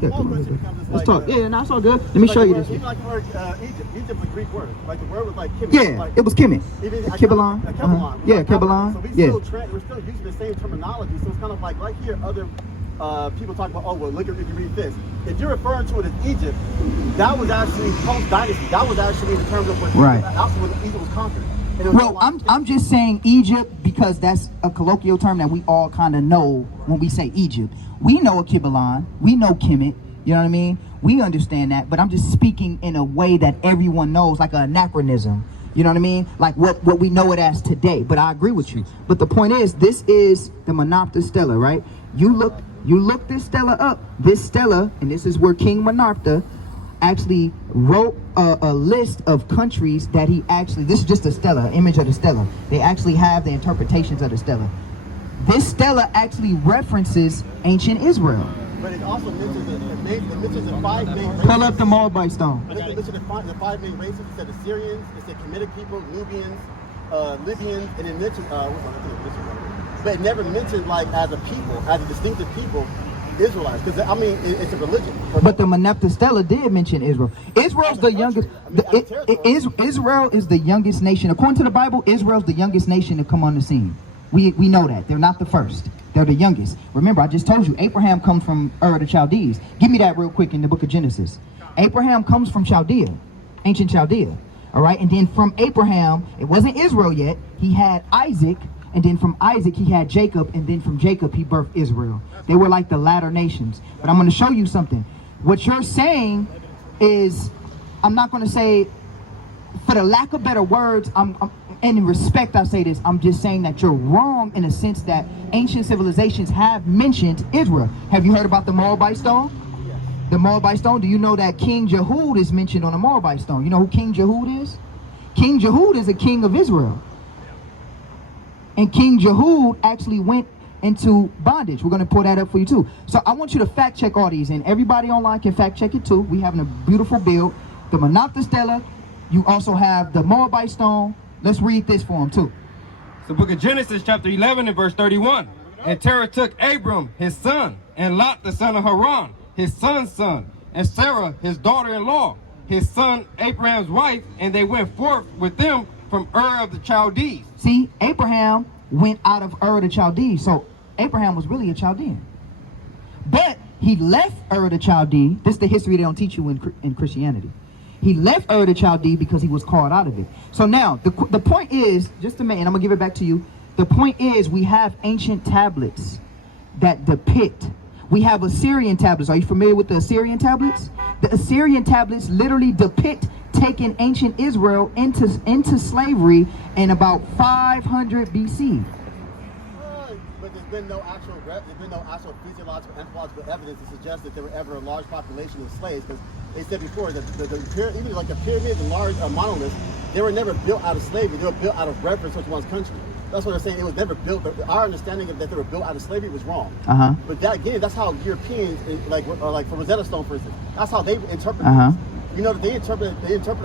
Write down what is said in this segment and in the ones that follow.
Yeah, small question becomes let's like, talk. Yeah, no, it's all good. Let me show you this. Even like the word Egypt. Egypt was a Greek word. Like the word was like Kemet. Yeah, like, it was Kemet. Kibbalon. Yeah, Like, Kibbalon. So Yeah. we're still using the same terminology. So it's kind of like right here, other people talk about, oh, well, look at if you read this. If you're referring to it as Egypt, that was actually post-dynasty. That was actually in terms of what Egypt was conquered. Well, I'm just saying Egypt because that's a colloquial term that we all kind of know when we say Egypt. We know a Kibbalon, we know Kemet, you know what I mean? We understand that, but I'm just speaking in a way that everyone knows, like an anachronism. You know what I mean? Like what we know it as today. But I agree with you. But the point is, this is the Monopter Stela, right? You look this stela up. This stela, and this is where King Monopter actually wrote a list of countries that he actually, this is just a stela, image of the stela. They actually have the interpretations of the stela. This stela actually references ancient Israel. But it also mentions the five main races. Pull up the Moabite stone. It mentions the five main races. It said Assyrians, it said Kemetic people, Nubians, Libyans, and it mentioned, but it never mentioned like as a people, as a distinctive people, Israelites, because I mean it's a religion. But the Monopter Stela did mention Israel. Israel's the youngest. Israel is the youngest nation, according to the Bible. Israel's the youngest nation to come on the scene. We know that they're not the first. They're the youngest. Remember, I just told you Abraham comes from Ur of the Chaldees. Give me that real quick in the book of Genesis. Abraham comes from Chaldea, ancient Chaldea. All right, and then from Abraham, it wasn't Israel yet. He had Isaac. And then from Isaac, he had Jacob. And then from Jacob, he birthed Israel. They were like the latter nations. But I'm going to show you something. What you're saying is, I'm not going to say, for the lack of better words, and in respect, I say this, I'm just saying that you're wrong in a sense that ancient civilizations have mentioned Israel. Have you heard about the Moabite stone? The Moabite stone? Do you know that King Jehud is mentioned on the Moabite stone? You know who King Jehud is? King Jehud is a king of Israel. And King Jehud actually went into bondage. We're going to pull that up for you too. So I want you to fact check all these, and everybody online can fact check it too. We having a beautiful build. The Monopter Stela. You also have the Moabite stone. Let's read this for them too. It's the book of Genesis chapter 11 and verse 31. And Terah took Abram his son, and Lot the son of Haran his son's son, and Sarah his daughter-in-law, his son Abraham's wife, and they went forth with them from Ur of the Chaldees. See, Abraham went out of Ur of the Chaldees. So Abraham was really a Chaldean. But he left Ur of the Chaldees. This is the history they don't teach you in Christianity. He left Ur of the Chaldees because he was called out of it. So now, the point is, just a minute, and I'm going to give it back to you. The point is, we have ancient tablets that depict. We have Assyrian tablets. Are you familiar with the Assyrian tablets? The Assyrian tablets literally depict taking ancient Israel into slavery in about 500 BC. But there's been no actual physiological, anthropological evidence to suggest that there were ever a large population of slaves. Because they said before that even like the pyramids and large monoliths, they were never built out of slavery. They were built out of reverence towards one's country. That's what they're saying. It was never built. Our understanding of that they were built out of slavery was wrong. But that again, that's how Europeans, like for Rosetta Stone, for instance, that's how they interpret it. You know, they interpreted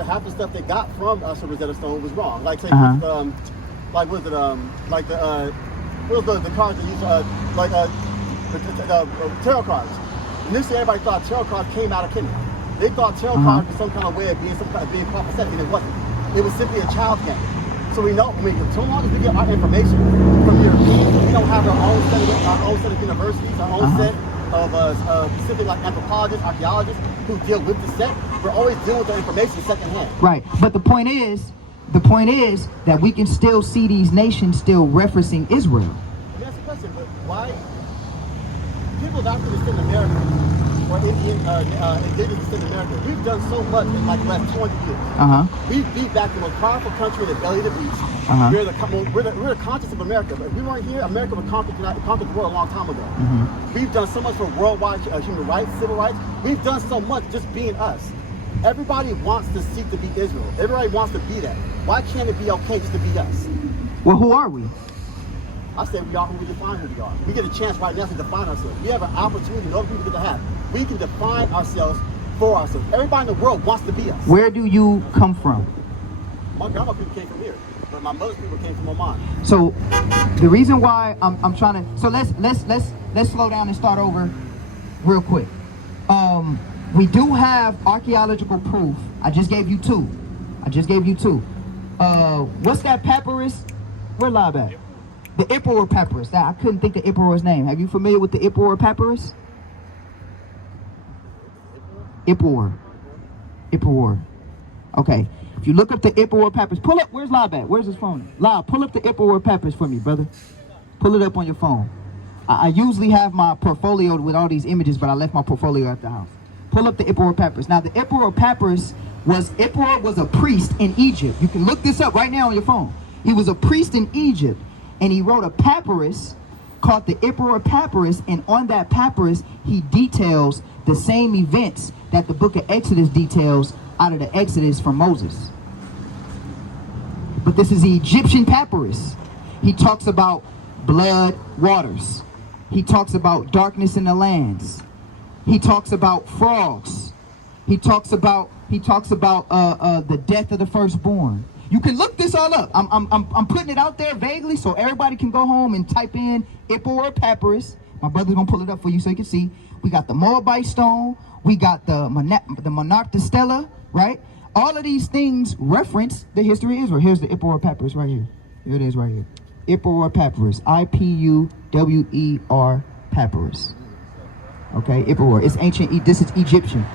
half the stuff they got from Rosetta Stone was wrong. Like say, like was it what was the cards they used the tarot cards? Initially, everybody thought tarot cards came out of Kemet. They thought tarot cards was some kind of way of being prophetic, and it wasn't. It was simply a child's game. So we know, so long as we get our information from Europeans, we don't have our own set of universities, our own set of specific like anthropologists, archaeologists who deal with the set. We're always dealing with the information secondhand. Right, but the point is that we can still see these nations still referencing Israel. That's the question, but why people of African descent in America or indigenous descent in America, we've done so much in like the last 20 years. We beat back the most powerful country in the belly of the beast. We're the conscience of America, but if we weren't here, America would conquer the world a long time ago. We've done so much for worldwide human rights, civil rights. We've done so much just being us. Everybody wants to seek to be Israel. Everybody wants to be that. Why can't it be okay just to be us? Well, who are we? I say we are who we define who we are. We get a chance right now to define ourselves. We have an opportunity that other people get to have. We can define ourselves for ourselves. Everybody in the world wants to be us. Where do you come from? My grandma people came from here, but my mother's people came from Oman. So the reason why I'm trying to, so let's slow down and start over real quick. We do have archaeological proof. I just gave you two. What's that papyrus? Where Lab at? The Ipuwer papyrus. I couldn't think of Ipuwer's name. Have you familiar with the Ipuwer papyrus? Ipuwer. Okay. If you look up the Ipuwer papyrus, pull up. Where's Lab at? Where's his phone? Lab, pull up the Ipuwer papyrus for me, brother. Pull it up on your phone. I usually have my portfolio with all these images, but I left my portfolio at the house. Pull up the Ipuwer papyrus. Now, the Ipuwer papyrus Ipuwer was a priest in Egypt. You can look this up right now on your phone. He was a priest in Egypt, and he wrote a papyrus called the Ipuwer papyrus, and on that papyrus, he details the same events that the book of Exodus details out of the Exodus from Moses. But this is the Egyptian papyrus. He talks about blood waters. He talks about darkness in the lands. He talks about frogs. He talks about the death of the firstborn. You can look this all up. I'm putting it out there vaguely so everybody can go home and type in Ipuwer papyrus. My brother's gonna pull it up for you so you can see. We got the Moabite stone. We got the Monarch Stela, right? All of these things reference the history of Israel. Here's the Ipuwer papyrus right here. Here it is right here. Ipuwer papyrus. Ipuwer papyrus. Okay, Ipuwer. It's ancient. This is Egyptian.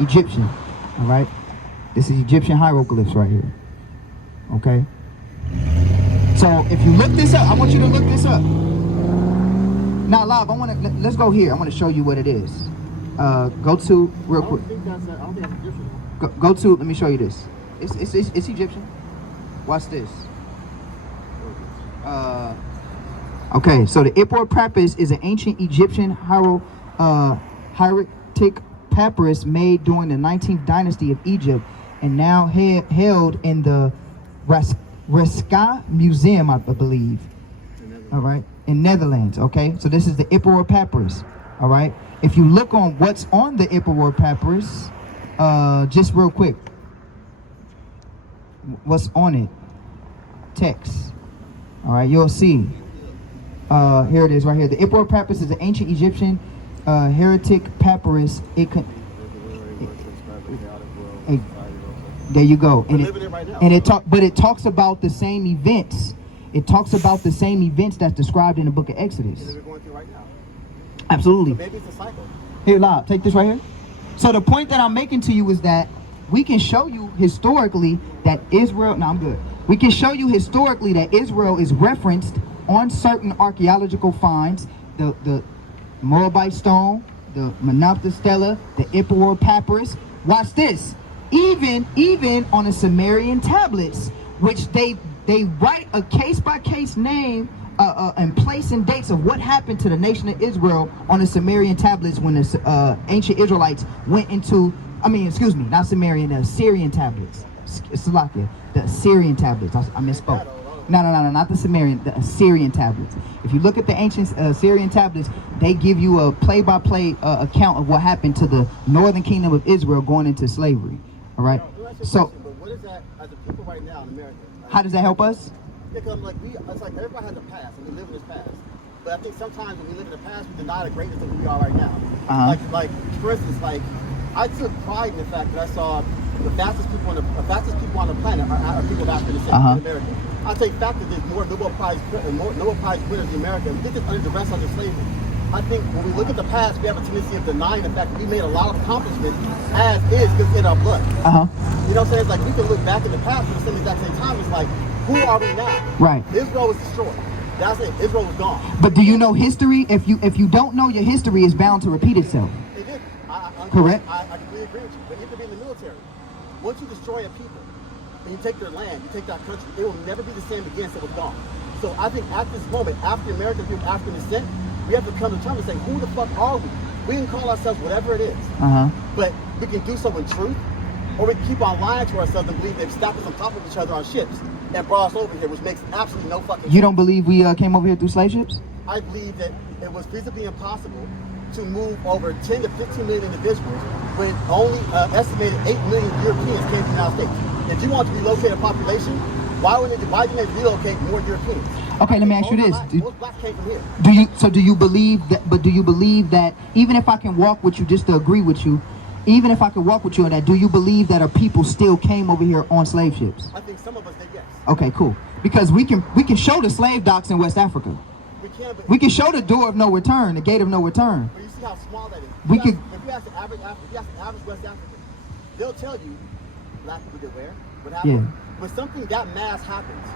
All right. This is Egyptian hieroglyphs right here. Okay. So if you look this up, I want you to look this up. Now, Live, let's go here. I want to show you what it is. Go to real quick. I don't think that's Egyptian. Go to. Let me show you this. It's Egyptian. Watch this. Okay, so the Ipuwer papyrus is an ancient Egyptian hieratic papyrus made during the 19th dynasty of Egypt, and now held in the Reska Museum, I believe. All right, in Netherlands. Okay, so this is the Ipuwer papyrus. All right, if you look on what's on the Ipuwer papyrus, just real quick, what's on it? Text. All right, you'll see. Here it is right here. The Ipuwer papyrus is an ancient Egyptian heretic papyrus. There you go. And it talks about the same events. It talks about the same events that's described in the book of Exodus. And we're going through right now. Absolutely. So maybe it's a cycle. Here, Lab, take this right here. So the point that I'm making to you is that we can show you historically that Israel. No, I'm good. We can show you historically that Israel is referenced on certain archaeological finds, the Moabite stone, the Monarch Stela, the Ipuwer papyrus. Watch this. Even on the Sumerian tablets, which they write a case-by-case name and place and dates of what happened to the nation of Israel on the Sumerian tablets when the ancient Israelites went into, not Sumerian, the Assyrian tablets. Salakia, the Assyrian tablets. I misspoke. No, not the Sumerian, the Assyrian tablets. If you look at the ancient Assyrian tablets, they give you a play-by-play account of what happened to the northern kingdom of Israel going into slavery. All right. So, but what is that as a people right now in America? How does that help us? Because it's like everybody has a past, and we live in this past. But I think sometimes when we live in the past, we deny the greatness of who we are right now. Like for instance, I took pride in the fact that I saw the fastest people on the planet are people of African descent in America. I take fact that there's more Nobel Prize winners in America. We did this under duress under slavery. I think when we look at the past, we have a tendency of denying the fact that we made a lot of accomplishments as is because it's in our blood. You know what I'm saying? It's like we can look back in the past, but at the exact same time, it's like, who are we now? Right. Israel was destroyed. That's it. Israel was gone. But do you know history? If you don't know your history, it's bound to repeat itself. It did. Correct. I completely agree with you. But you could be in the military. Once you destroy a people and you take their land, you take that country, it will never be the same again, so it's gone. So I think at this moment, after American people, African descent, we have to come to terms and say, who the fuck are we? We can call ourselves whatever it is. But we can do so in truth, or we can keep on lying to ourselves and believe they've stacked us on top of each other on ships and brought us over here, which makes absolutely no fucking sense. You don't believe we came over here through slave ships? I believe that it was feasibly impossible to move over 10 to 15 million individuals when only estimated 8 million Europeans came to the United States. If you want to relocate a population, Why didn't they relocate more Europeans? Okay, let me ask you this. Most blacks came from here. Do you believe that, but do you believe that even if I can walk with you, just to agree with you, even if I can walk with you on that, do you believe that our people still came over here on slave ships? I think some of us did, yes. Okay, cool. Because we can show the slave docks in West Africa. We can show the door of no return, the gate of no return. But you see how small that is. If you ask the average West African, they'll tell you black people did where, what happened. Yeah. When something that mass happens,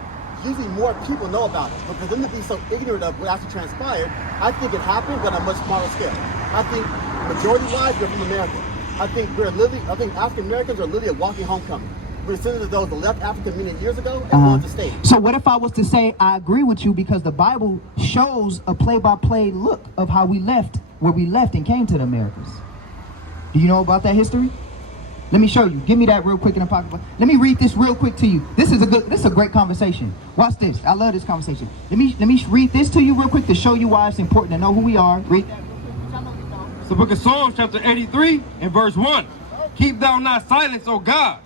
usually more people know about it. But for them to be so ignorant of what actually transpired, I think it happened, but on a much smaller scale. I think majority-wise, we're from America. I think African Americans are literally a walking homecoming. We're descendants of those that left Africa many years ago and wanted to stay. So what if I was to say I agree with you because the Bible shows a play-by-play look of how we left, where we left and came to the Americas? Do you know about that history? Let me show you. Give me that real quick in the pocket. Let me read this real quick to you. This is a great conversation. Watch this. I love this conversation. Let me read this to you real quick to show you why it's important to know who we are. Read that. It's the book of Psalms, chapter 83, and verse 1. Keep thou not silence, O God.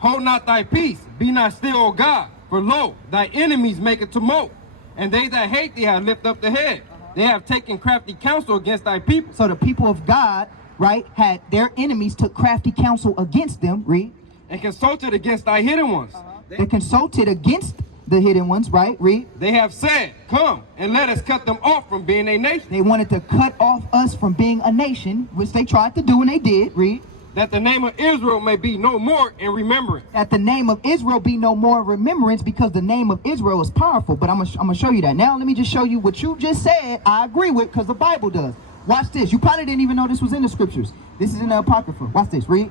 Hold not thy peace. Be not still, O God. For lo, thy enemies make a tumult, and they that hate thee have lifted up the head. They have taken crafty counsel against thy people. So the people of God, right, had their enemies took crafty counsel against them. Read. And consulted against thy hidden ones. They consulted against the hidden ones, right? Read. They have said, come, and let us cut them off from being a nation. They wanted to cut off us from being a nation, which they tried to do, and they did. Read. That the name of Israel may be no more in remembrance. That the name of Israel be no more in remembrance, because the name of Israel is powerful. But I'm gonna show you that. Now let me just show you what you just said. I agree with, because the Bible does. Watch this. You probably didn't even know this was in the scriptures. This is in the Apocrypha. Watch this. Read.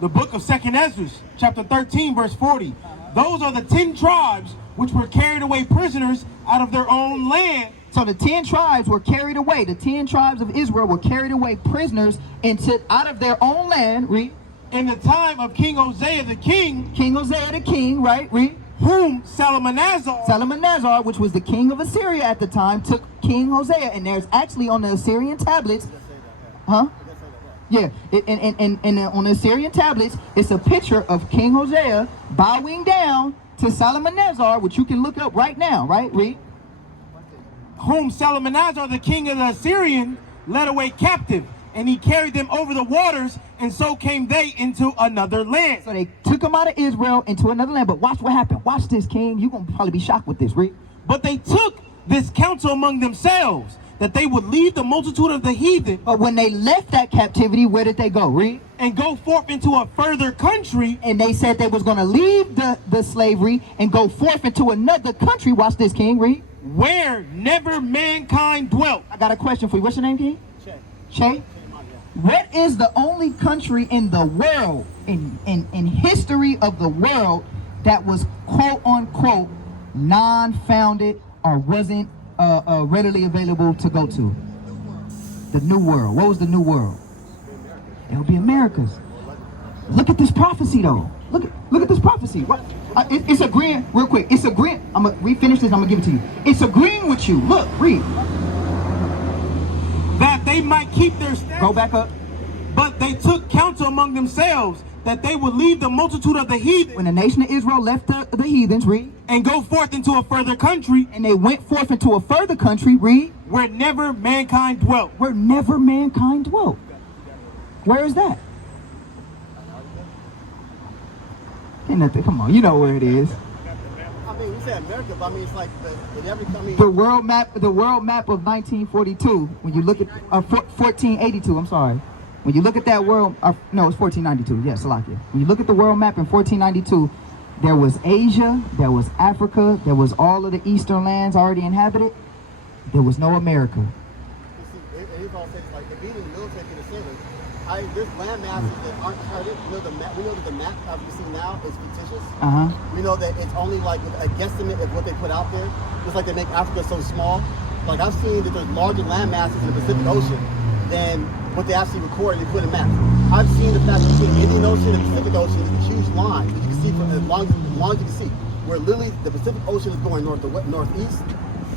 The book of 2nd Ezra, chapter 13, verse 40. Those are the 10 tribes which were carried away prisoners out of their own land. So the 10 tribes were carried away. The 10 tribes of Israel were carried away prisoners out of their own land. Read. In the time of King Hosea the king. King Hosea the king, right? Read. Whom Salmanazar, which was the king of Assyria at the time, took King Hosea. And there's actually on the Assyrian tablets. Huh? Yeah. And on the Assyrian tablets, it's a picture of King Hosea bowing down to Salmanazar, which you can look up right now, right? Read. Whom Salmanazar, the king of the Assyrians, led away captive, and he carried them over the waters, and so came they into another land. So they took them out of Israel into another land. But watch what happened. Watch this, King. You're going to probably be shocked with this. Read. But they took this counsel among themselves, that they would leave the multitude of the heathen. But when they left that captivity, where did they go? Read. And go forth into a further country. And they said they was going to leave the slavery and go forth into another country. Watch this, King. Read. Where never mankind dwelt. I got a question for you. What's your name, King? Che. What is the only country in the world, in history of the world, that was quote unquote non-founded or wasn't readily available to go to? The New World. What was the New World? It would be America's. Look at this prophecy, though. Look at this prophecy. What? It's agreeing, real quick. It's agreeing. We finish this. I'm gonna give it to you. It's agreeing with you. Look, read. That they might keep their statutes. Go back up. But they took counsel among themselves, that they would leave the multitude of the heathen. When the nation of Israel left the heathens, read. And go forth into a further country. And they went forth into a further country, read. Where never mankind dwelt. Where never mankind dwelt. Where is that? Ain't nothing. Come on, you know where it is. I mean, we say America, but I mean, it's like the world map. The world map of 1942. When you look at 1482. I'm sorry. When you look at that world, no, it's 1492. Yes, Salakia. When you look at the world map in 1492, there was Asia, there was Africa, there was all of the eastern lands already inhabited. There was no America. You see, it's all things like the beating the military to the sailors. There's land masses that aren't charted. We know that the map as we see now is fictitious. We know that it's only like a guesstimate of what they put out there. Just like they make Africa so small. Like I've seen that there's larger land masses in the Pacific Ocean than what they actually record and put in maps. I've seen the fact that between the Indian Ocean and the Pacific Ocean is a huge line that you can see from as long as you can see, where literally the Pacific Ocean is going northeast,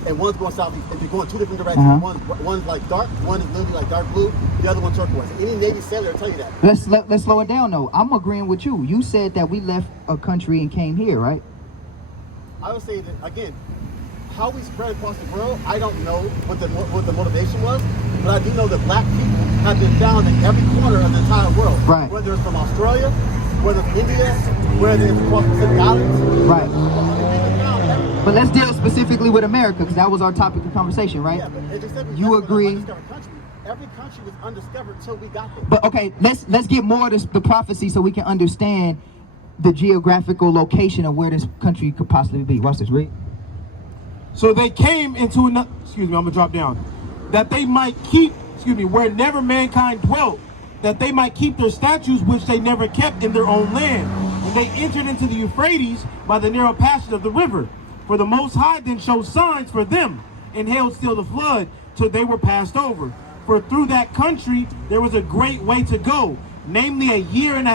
and one's going southeast. If you're going two different directions, one's like dark, one is literally like dark blue, the other one turquoise. Any Navy sailor will tell you that. Let's slow it down though. I'm agreeing with you. You said that we left a country and came here, right? I would say that, again, how we spread across the world, I don't know what the motivation was, but I do know that black people have been found in every corner of the entire world. Right. Whether it's from Australia, whether it's India, whether it's across the Pacific Islands. Right. They've been found everywhere. But let's deal specifically with America, because that was our topic of conversation, right? Yeah, but it just said we You never agree? undiscovered country. Every country was undiscovered until we got there. But okay, let's get more of the prophecy so we can understand the geographical location of where this country could possibly be. Watch this, read. So they came into another, excuse me, I'm gonna drop down, that they might keep, where never mankind dwelt, that they might keep their statutes which they never kept in their own land. And they entered into the Euphrates by the narrow passage of the river. For the Most High then showed signs for them, and held still the flood till they were passed over. For through that country there was a great way to go, namely 1.5 years.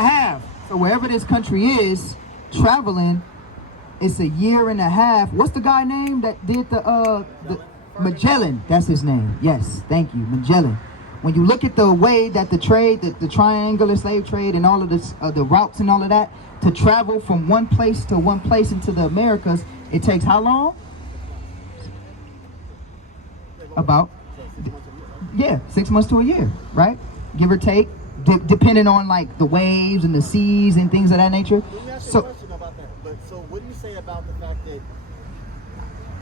So wherever this country is traveling, it's 1.5 years. What's the guy name that did the Magellan? That's his name. Yes, thank you, Magellan. When you look at the way that the trade, the triangular slave trade and all of this, the routes and all of that, to travel from one place to one place into the Americas, it takes how long? About, yeah, 6 months to a year, right? Give or take, depending on like the waves and the seas and things of that nature. Let me ask you So, a question about that. But so, what do you say about the fact that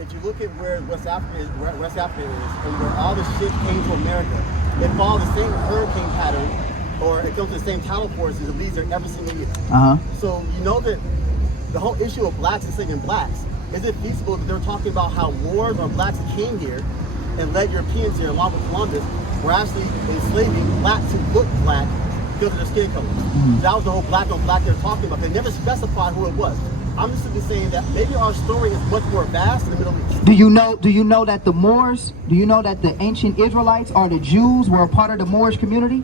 if you look at where West Africa is, and where all the shit came to America, it follows the same hurricane pattern, or it goes to the same tidal forces that leads there every single year. So you know that the whole issue of blacks enslaving blacks, is it feasible that they're talking about how Moors or blacks that came here and led Europeans here along with Columbus were actually enslaving blacks who looked black because of their skin color? That was the whole black on black they're talking about. They never specified who it was. I'm just simply saying that maybe our story is much more vast in the Middle East. do you know that the Moors, do you know that the ancient Israelites or the Jews were a part of the Moorish community?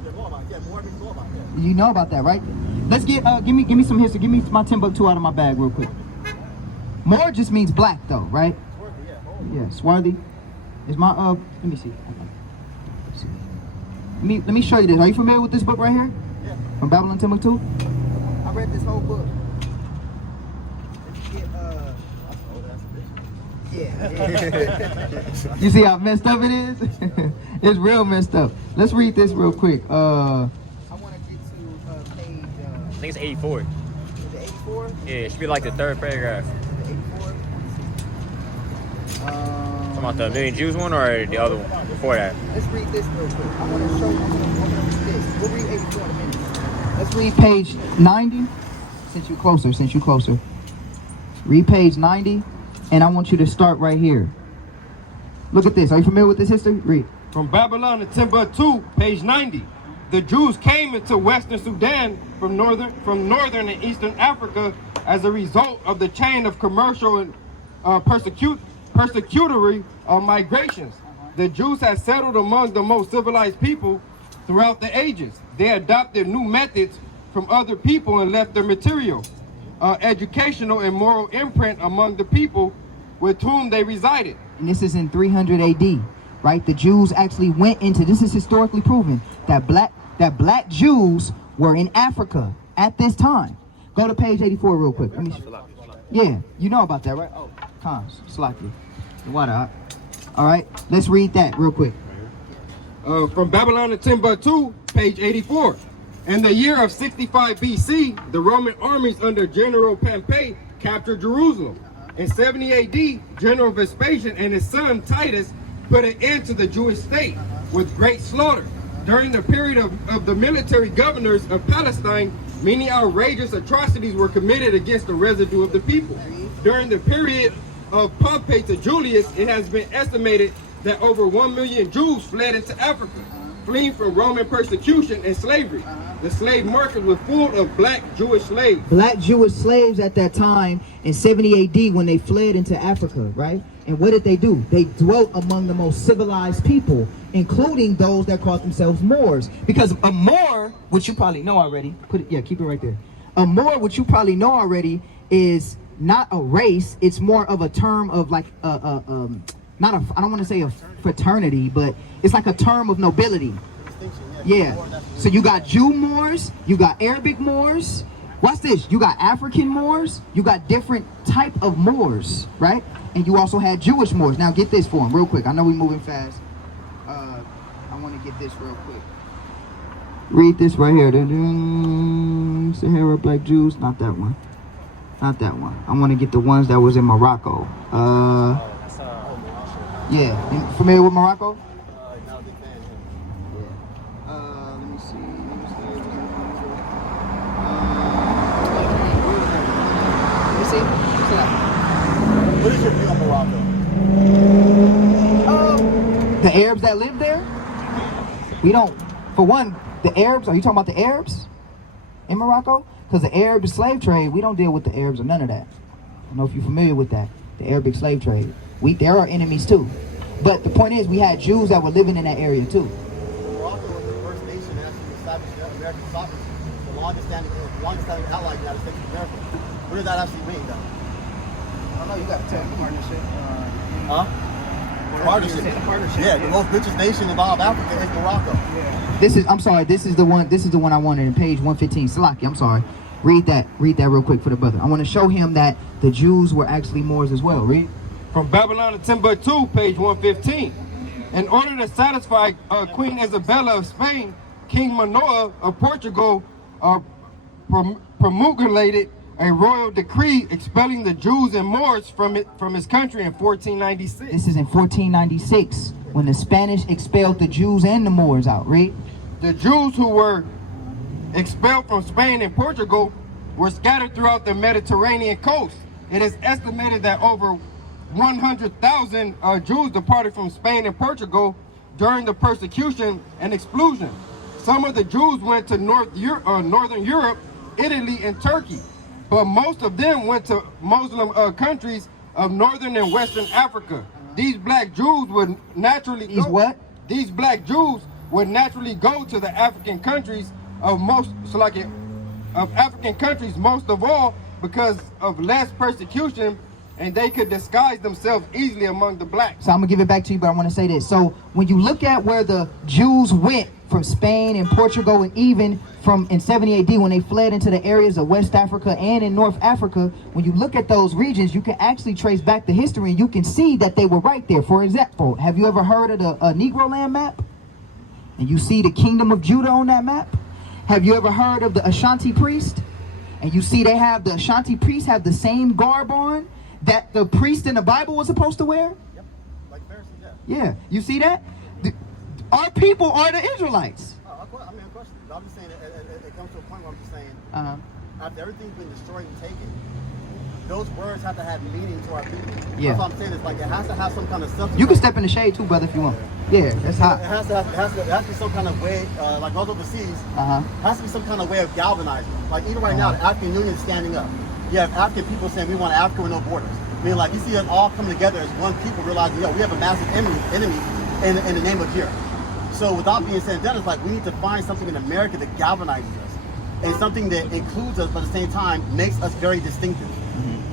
You know about that, right? Let's get give me some history. Give me my Timbuktu out of my bag real quick. Moor just means black though, right? Yeah, swarthy. Is my let me see. Let me show you this. Are you familiar with this book right here? Yeah. From Babylon Timbuktu? I read this whole book. Yeah. You see how messed up it is? It's real messed up. Let's read this real quick. I want to get to page. I think it's 84. Is it 84? Yeah, it should be like the third paragraph. 84. Talking about the Million Jews one or the other one before that? Let's read this real quick. I want to show you. I'm going to read this. We'll read 84 in a minute. Let's read page 90. Since you closer. Read page 90, and I want you to start right here. Look at this. Are you familiar with this history? Read. From Babylon to Timbuktu, page 90. The Jews came into Western Sudan from northern and eastern Africa as a result of the chain of commercial and persecutory migrations. The Jews had settled among the most civilized people throughout the ages. They adopted new methods from other people and left their material, educational and moral imprint among the people with whom they resided. And this is in 300 AD, right? The Jews actually went into, this is historically proven, that black Jews were in Africa at this time. Go to page 84 real quick. Let me yeah, you know about that, right? Oh, cons, slacky. What up? All right, let's read that real quick. From Babylon to Timbuktu, page 84. In the year of 65 BC, the Roman armies under General Pompey captured Jerusalem. In 70 AD, General Vespasian and his son Titus put an end to the Jewish state with great slaughter. During the period of the military governors of Palestine, many outrageous atrocities were committed against the residue of the people. During the period of Pompey to Julius, it has been estimated that over 1 million Jews fled into Africa, fleeing from Roman persecution and slavery. The slave market was full of black Jewish slaves. Black Jewish slaves at that time in 70 AD when they fled into Africa, right? And what did they do? They dwelt among the most civilized people, including those that called themselves Moors. Because a Moor, which you probably know already, keep it right there. A Moor, which you probably know already, is not a race. It's more of a term of like I don't want to say a fraternity, but it's like a term of nobility. Yeah. So you got Jew Moors, you got Arabic Moors. Watch this. You got African Moors. You got different type of Moors, right? And you also had Jewish Moors. Now get this for them real quick. I know we're moving fast. I want to get this real quick. Read this right here. Sahara Black Jews. Not that one. Not that one. I want to get the ones that was in Morocco. Yeah. You familiar with Morocco? Not a big fan. Yeah. Let me see. Let me see. What is your view on Morocco? The Arabs that live there, we don't. For one, the Arabs. Are you talking about the Arabs in Morocco? Because the Arab slave trade, we don't deal with the Arabs or none of that. I don't know if you're familiar with that. The Arabic slave trade. There are enemies too. But the point is, we had Jews that were living in that area too. Morocco was the first nation that actually established American sovereignty. The longest standing ally of the United States of America. What does that actually mean, though? I don't know. You got to tell me partnership. Partnership. Yeah, the most richest nation of all of Africa is Morocco. Yeah. I'm sorry. This is the one I wanted in page 115. Salaki, I'm sorry. Read that real quick for the brother. I want to show him that the Jews were actually Moors as well. Read. From Babylon to Timbuktu, page 115. In order to satisfy Queen Isabella of Spain, King Manoah of Portugal promulgated a royal decree expelling the Jews and Moors from his country in 1496. This is in 1496 when the Spanish expelled the Jews and the Moors out. Read. The Jews who were expelled from Spain and Portugal were scattered throughout the Mediterranean coast. It is estimated that over 100,000 Jews departed from Spain and Portugal during the persecution and expulsion. Some of the Jews went to Northern Europe, Italy, and Turkey, but most of them went to Muslim countries of Northern and Western Africa. These black Jews would naturally These black Jews would naturally go to the African countries most of all because of less persecution, and they could disguise themselves easily among the blacks. So I'm gonna give it back to you, but I want to say this. So when you look at where the Jews went from Spain and Portugal, and even in 70 AD when they fled into the areas of West Africa and in North Africa, when you look at those regions, you can actually trace back the history, and you can see that they were right there. For example, have you ever heard of the Negro land map? And you see the Kingdom of Judah on that map? Have you ever heard of the Ashanti priest? And you see the Ashanti priests have the same garb on that the priest in the Bible was supposed to wear? Yep, like Pharisees, yeah. You see that? Our people are the Israelites. Of course, I'm just saying it comes to a point where I'm just saying, after everything's been destroyed and taken, those words have to have meaning to our people. Yeah. That's what I'm saying. It's like it has to have some kind of substance. You can step in the shade too, brother, if you want. Yeah, that's hot. It has to be some kind of way, like those overseas, has to be some kind of way of galvanizing. Like even right now, the African Union is standing up. You have African people saying we want Africa with no borders. I mean, like you see us all come together as one people, realizing, we have a massive enemy in the name of Europe. So without being said and done, it's like we need to find something in America that galvanizes us, and something that includes us, but at the same time makes us very distinctive.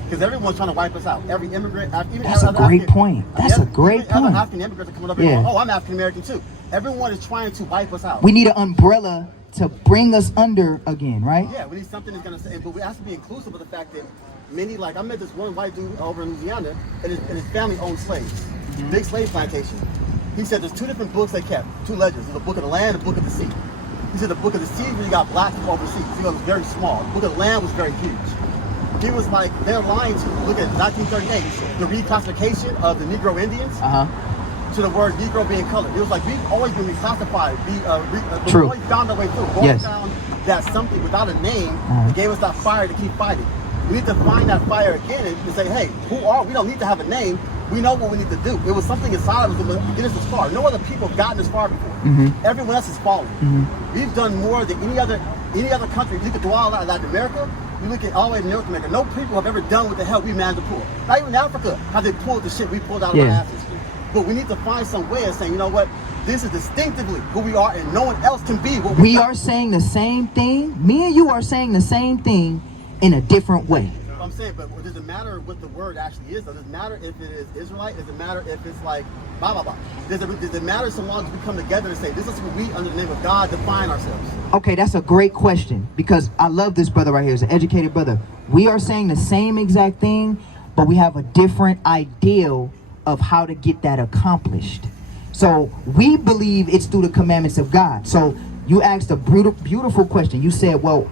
Because everyone's trying to wipe us out. Every immigrant, even that's a great point. That's a great point. Other African immigrants are coming up and going, oh, I'm African American too. Everyone is trying to wipe us out. We need an umbrella to bring us under again, right? Yeah, we need something that's going to say, but we have to be inclusive of the fact that many, like I met this one white dude over in Louisiana, and his family owned slaves, big slave plantation. He said there's two different books they kept, two ledgers. There's the book of the land, the book of the sea. He said the book of the sea, where you got black people overseas. It was very small. The book of the land was very huge. He was like, they're lying to you. Look at 1938, the reclassification of the Negro Indians to the word Negro being colored. It was like, we've always been reclassified. We've always found our way through. Going down that something without a name gave us that fire to keep fighting. We need to find that fire again and say, hey, who are we? We don't need to have a name. We know what we need to do. It was something inside of us that would get us this far. No other people have gotten this far before. Everyone else has fallen. We've done more than any other country. You look at the wall of Latin America, you look at all the way to North America, no people have ever done what the hell we managed to pull. Not even Africa have they pulled the shit we pulled out of our asses. But we need to find some way of saying, you know what, this is distinctively who we are, and no one else can be what we are saying the same thing. Me and you are saying the same thing in a different way. I'm saying, but does it matter what the word actually is? Does it matter if it is Israelite? Does it matter if it's like blah blah blah? Does it matter so long as we come together and say this is what we, under the name of God, define ourselves? Okay, that's a great question, because I love this brother right here. He's an educated brother. We are saying the same exact thing, but we have a different ideal of how to get that accomplished. So we believe it's through the commandments of God. So you asked a beautiful question. You said, well,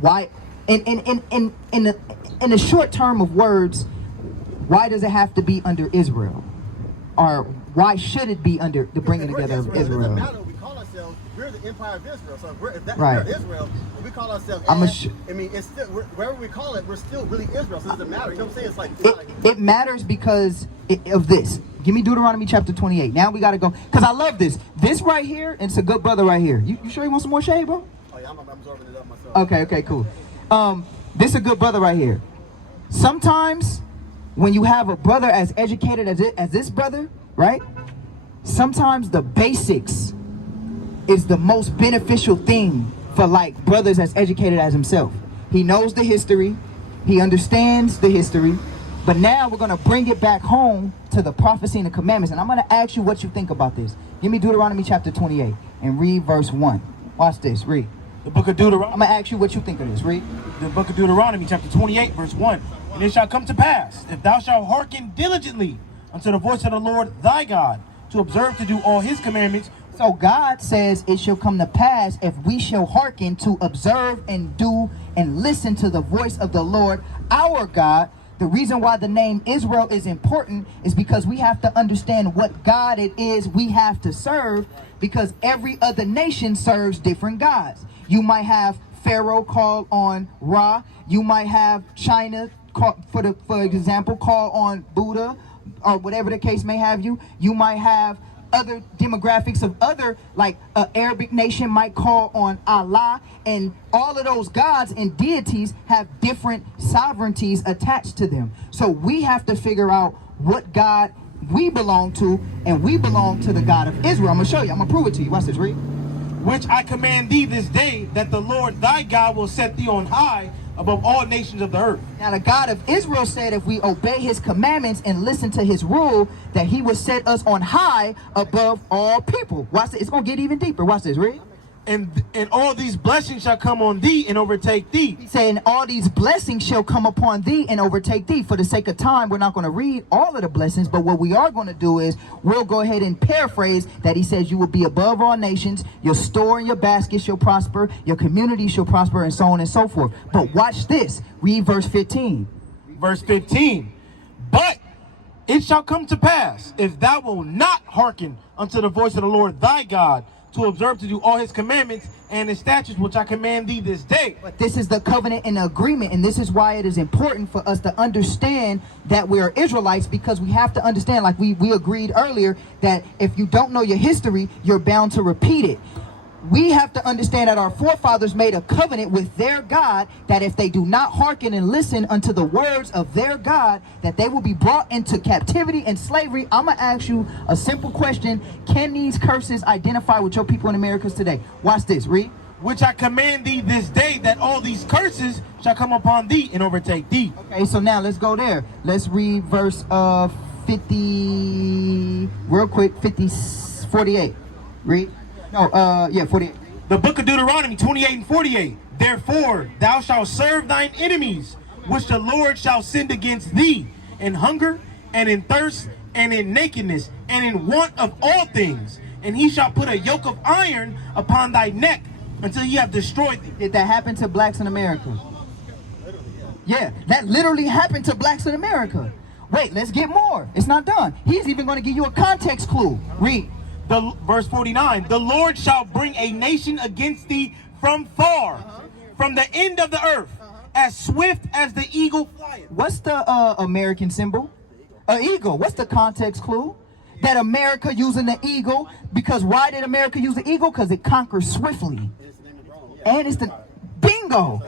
why? In the short term of words, why does it have to be under Israel? Or why should it be under the bringing together of Israel? It doesn't matter. We call ourselves, we're the empire of Israel. So if Right. we're Israel, we call ourselves. I mean, it's still, wherever we call it, we're still really Israel. So it doesn't matter. You know what I'm saying? It's like it matters because of this. Give me Deuteronomy chapter 28. Now we got to go, because I love this. This right here, and it's a good brother right here. You sure you want some more shade, bro? Oh yeah, I'm absorbing it up myself. Okay, cool. This is a good brother right here. Sometimes when you have a brother as educated as this brother, right? Sometimes the basics is the most beneficial thing for like brothers as educated as himself. He knows the history, he understands the history, but now we're going to bring it back home to the prophecy and the commandments. And I'm going to ask you what you think about this. Give me Deuteronomy chapter 28 and read verse 1. Watch this, read. The book of Deuteronomy. I'm going to ask you what you think of this, read. The book of Deuteronomy, chapter 28, verse 1. And it shall come to pass, if thou shalt hearken diligently unto the voice of the Lord thy God, to observe to do all his commandments. So God says it shall come to pass if we shall hearken to observe and do and listen to the voice of the Lord our God. The reason why the name Israel is important is because we have to understand what God it is we have to serve, because every other nation serves different gods. You might have Pharaoh call on Ra. You might have China, for example, call on Buddha, or whatever the case may have you. You might have other demographics of other, like Arabic nation might call on Allah, and all of those gods and deities have different sovereignties attached to them. So we have to figure out what God we belong to, and we belong to the God of Israel. I'm gonna show you. I'm gonna prove it to you. Watch this, read. Which I command thee this day, that the Lord thy God will set thee on high above all nations of the earth. Now the God of Israel said if we obey his commandments and listen to his rule, that he would set us on high above all people. Watch this. It's going to get even deeper. Watch this, read. And all these blessings shall come on thee and overtake thee. He's saying all these blessings shall come upon thee and overtake thee. For the sake of time, we're not going to read all of the blessings, but what we are going to do is we'll go ahead and paraphrase that. He says you will be above all nations, your store and your basket shall prosper, your community shall prosper, and so on and so forth. But watch this. Read verse 15. Verse 15. But it shall come to pass, if thou wilt not hearken unto the voice of the Lord thy God, to observe to do all his commandments and his statutes which I command thee this day. But this is the covenant and the agreement, and this is why it is important for us to understand that we are Israelites, because we have to understand, like we agreed earlier, that if you don't know your history, you're bound to repeat it. We have to understand that our forefathers made a covenant with their God, that if they do not hearken and listen unto the words of their God, that they will be brought into captivity and slavery. I'm going to ask you a simple question. Can these curses identify with your people in Americas today? Watch this. Read. Which I command thee this day, that all these curses shall come upon thee and overtake thee. Okay, so now let's go there. Let's read verse 50, real quick, 48. Read. No, 48. The book of Deuteronomy 28 and 48. Therefore thou shalt serve thine enemies, which the Lord shall send against thee, in hunger and in thirst and in nakedness and in want of all things. And he shall put a yoke of iron upon thy neck until he have destroyed thee. Did that happen to blacks in America? Yeah, that literally happened to blacks in America. Wait, let's get more. It's not done. He's even going to give you a context clue. Read. Verse 49, the Lord shall bring a nation against thee from far, from the end of the earth, as swift as the eagle flieth. What's the American symbol? An eagle. What's the context clue? That America using the eagle, because why did America use the eagle? Because it conquers swiftly. And it's the bingo.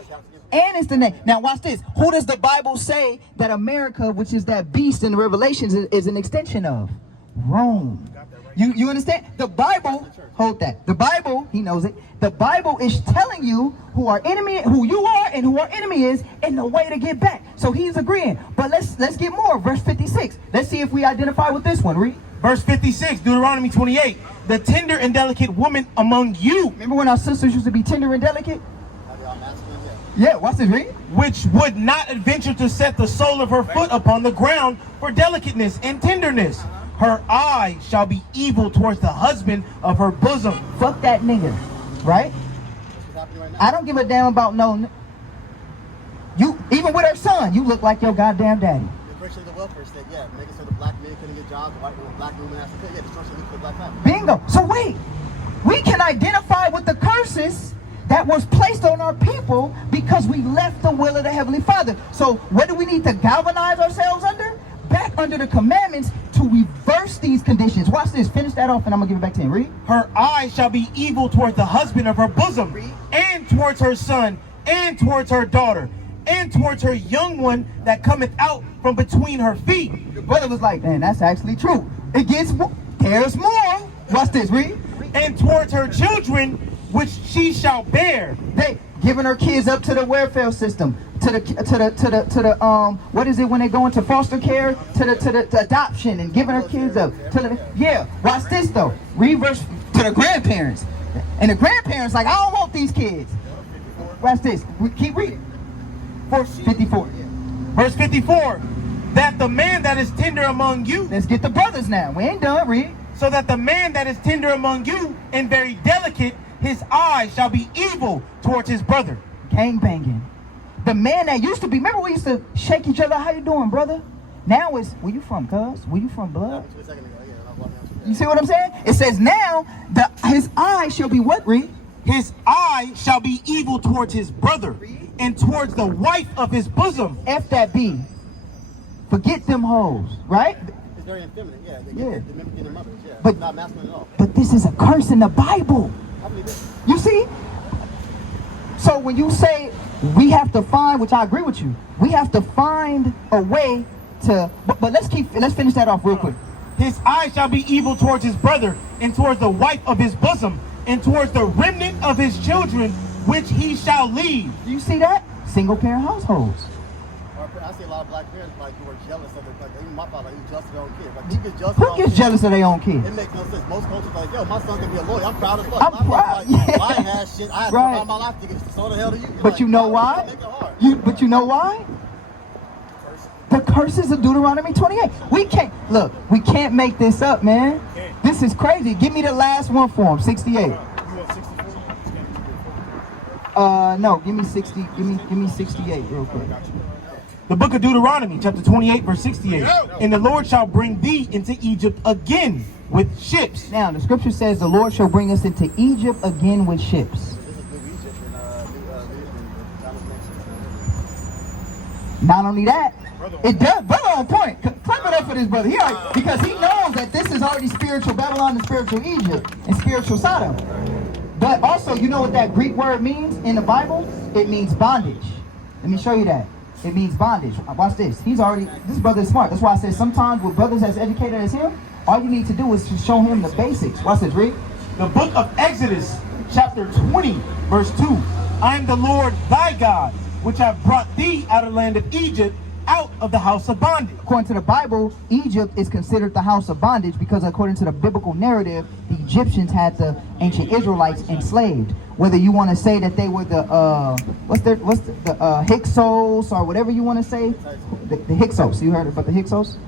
And it's the name. Now watch this. Who does the Bible say that America, which is that beast in the Revelations, is an extension of? Rome. You understand? The Bible, hold that. The Bible, he knows it. The Bible is telling you who you are and who our enemy is, and the way to get back. So he's agreeing. But let's get more. Verse 56. Let's see if we identify with this one. Read. Verse 56, Deuteronomy 28. The tender and delicate woman among you, Remember when our sisters used to be tender and delicate? Yeah, watch this. Read. which would not adventure to set the sole of her foot upon the ground for delicateness and tenderness. Her eye shall be evil towards the husband of her bosom. Fuck that nigga. Right? I don't give a damn about you, even with her son, you look like your goddamn daddy. Destruction of the welfare state, yeah. Making sure the black men couldn't get jobs, the black women has to pay. Yeah, destruction of the black family. Bingo. So wait, we can identify with the curses that was placed on our people because we left the will of the Heavenly Father. So what do we need to galvanize ourselves under? Back under the commandments to reverse these conditions. Watch this. Finish that off and I'm going to give it back to him. Read. Her eye shall be evil towards the husband of her bosom, and towards her son, and towards her daughter, and towards her young one that cometh out from between her feet. Your brother was like, man, that's actually true. It gets more. There's more. Watch this. Read. And towards her children, which she shall bear. They giving her kids up to the welfare system, to the what is it when they go into foster care, to the adoption, and giving her kids up to the, yeah. Watch this though. Reverse to the grandparents, and the grandparents like, I don't want these kids. Watch this. Keep reading. Verse 54. Verse 54. That the man that is tender among you. Let's get the brothers now. We ain't done. Read. So that the man that is tender among you and very delicate, his eye shall be evil towards his brother. Gang banging. The man that used to be, remember we used to shake each other, how you doing, brother? Now it's, where you from, cuz? Where you from, blood? You see what I'm saying? It says now, his eye shall be what, Reed? His eye shall be evil towards his brother and towards the wife of his bosom. F that B. Forget them hoes, right? It's very feminine, yeah. They mimicking their mothers, yeah. But, it's not masculine at all. But this is a curse in the Bible. I believe it. You see? So when you say we have to find, which I agree with you, we have to find a way to, but let's finish that off real quick. His eye shall be evil towards his brother and towards the wife of his bosom and towards the remnant of his children, which he shall leave. Do you see that? Single parent households. I see a lot of black parents like who are jealous of their, like even my father, he's jealous of their own kids. Like Who gets jealous of their own kids? It makes no sense. Most cultures like, yo, my son's gonna be a lawyer. I'm proud as fuck. I'm proud. Yeah. I ain't had shit. I had to work all my life to get so the hell to you. But like, you know why? But you know why? The curses of Deuteronomy 28. We can't make this up, man. This is crazy. Give me the last one for him, 68. No, give me 60. Give me 68 real quick. The book of Deuteronomy, chapter 28, verse 68. And the Lord shall bring thee into Egypt again with ships. Now, the scripture says the Lord shall bring us into Egypt again with ships. Not only that, it does, brother on point. Clap it up for this brother here, because he knows that this is already spiritual Babylon and spiritual Egypt and spiritual Sodom. But also, you know what that Greek word means in the Bible? It means bondage. Let me show you that. It means bondage. Watch this. This brother is smart. That's why I say sometimes with brothers as educated as him, all you need to do is to show him the basics. Watch this, read. The book of Exodus, chapter 20, verse 2. I am the Lord thy God, which have brought thee out of the land of Egypt, out of the house of bondage. According to the Bible, Egypt is considered the house of bondage because according to the biblical narrative, the Egyptians had the ancient Israelites enslaved. Whether you want to say that they were the Hyksos or whatever you want to say, the Hyksos. You heard about the Hyksos?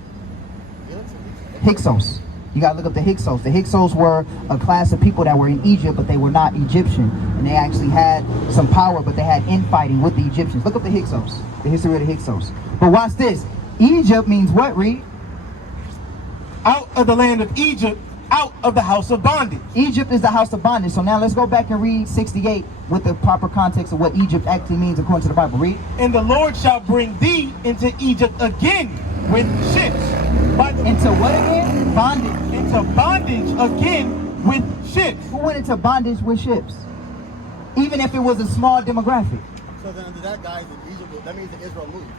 Hyksos. You gotta look up the Hyksos. The Hyksos were a class of people that were in Egypt, but they were not Egyptian, and they actually had some power, but they had infighting with the Egyptians. Look up the Hyksos. The history of the Hyksos. But watch this. Egypt means what, Reed? Out of the land of Egypt, out of the house of bondage. Egypt is the house of bondage. So now let's go back and read 68 with the proper context of what Egypt actually means according to the Bible. Read. And the Lord shall bring thee into Egypt again with ships. Into what again? Bondage. Into bondage again with ships. Who went into bondage with ships? Even if it was a small demographic. So then under that guy in Egypt, that means that Israel moved.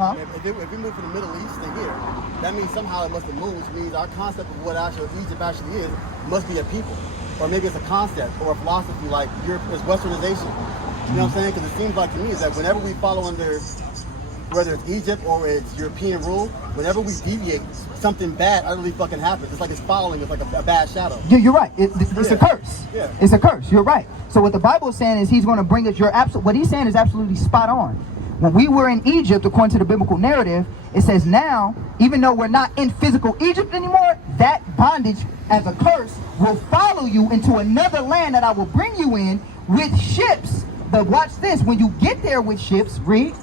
Huh? If we move from the Middle East to here, that means somehow it must have moved, which means our concept of what actual Egypt actually is must be a people. Or maybe it's a concept or a philosophy like Europe is westernization. You know what I'm saying? Because it seems like to me that whenever we follow under, whether it's Egypt or it's European rule, whenever we deviate, something bad utterly fucking happens. It's like it's following, it's like a bad shadow. You're right. It's a curse. Yeah. It's a curse. You're right. So what the Bible is saying is he's going to bring us what he's saying is absolutely spot on. When we were in Egypt, according to the biblical narrative, it says now, even though we're not in physical Egypt anymore, that bondage as a curse will follow you into another land that I will bring you in with ships. But watch this, when you get there with ships, read.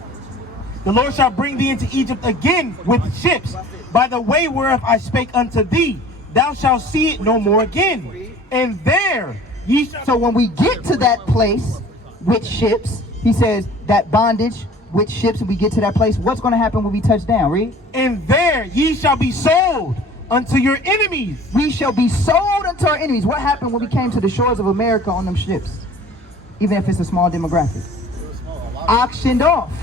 The Lord shall bring thee into Egypt again with ships, by the way whereof I spake unto thee. Thou shalt see it no more again. And there ye shall... So when we get to that place with ships, he says that bondage with ships, and we get to that place, what's going to happen when we touch down? Read. And there ye shall be sold unto your enemies. We shall be sold unto our enemies. What happened when we came to the shores of America on them ships? Even if it's a small demographic. Auctioned off.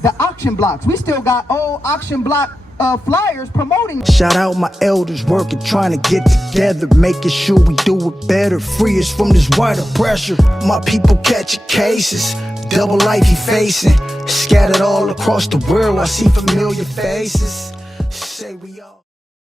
The auction blocks. We still got old auction block flyers promoting. Shout out my elders working, trying to get together, making sure we do it better. Free us from this wider pressure. My people catching cases, double life he facing. Scattered all across the world, I see familiar faces. Say we all